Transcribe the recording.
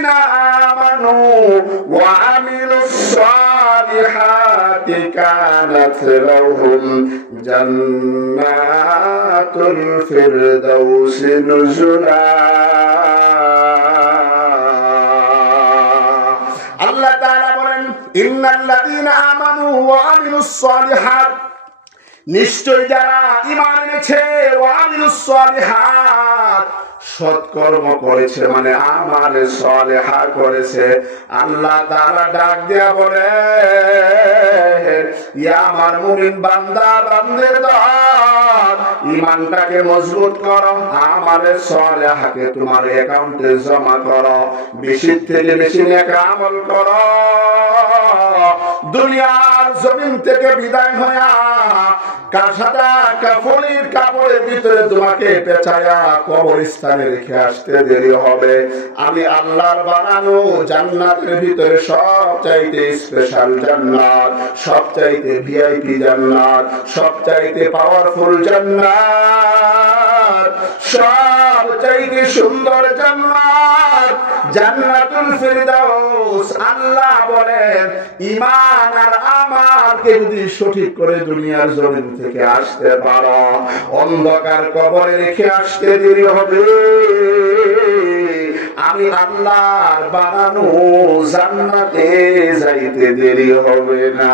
ইন্নাল্লাযীনা আমানু ওয়া আমিলুস সালিহাতি কানাত লাহুম জান্নাতুল ফিরদাউসি নুজুলা। আল্লাহ তাআলা বলেন ইন্নাল্লাযীনা আমানু ওয়া আমিলুস সালিহাত, নিশ্চয় যারা ঈমান এনেছে, ওয়া আমিলুস সালিহাত, সৎকর্ম করেছে, মানে আমালে সালেহা করেছে, আল্লাহ তাআলা ডাক দেয়া বলে, ইয়া আমার মুমিন বান্দা বান্দের দল, ঈমানটাকে মজবুত করো, আমালে সালেহাকে তোমার অ্যাকাউন্টে জমা করো, বেশি থেকে বেশি নেক আমল করো। দুনিয়ার জমিন থেকে বিদায় হয়ে কাসাদা কাফনের কাপড়ের ভিতরে তোমাকে পেঁচায়া কবরস্থানে রেখে আসতে দেরি হবে। আমি আল্লাহর বানানো জান্নাতের ভিতরে সবচাইতে স্পেশাল জান্নাত, সবচাইতে ভিআইপি জান্নাত, সবচাইতে পাওয়ারফুল জান্নাত, সবচাইতে সুন্দর জান্নাত, জান্নাতুল ফিরদাউস। আল্লাহ বলেন ঈমান আর আমালকে যদি সঠিক করে দুনিয়ার জমিন থেকে আসতে পারো, অন্ধকার কবরে রেখে আসতে দেরি হবে, আমি আল্লাহর বানানো জান্নাতে যাইতে দেরি হবে না।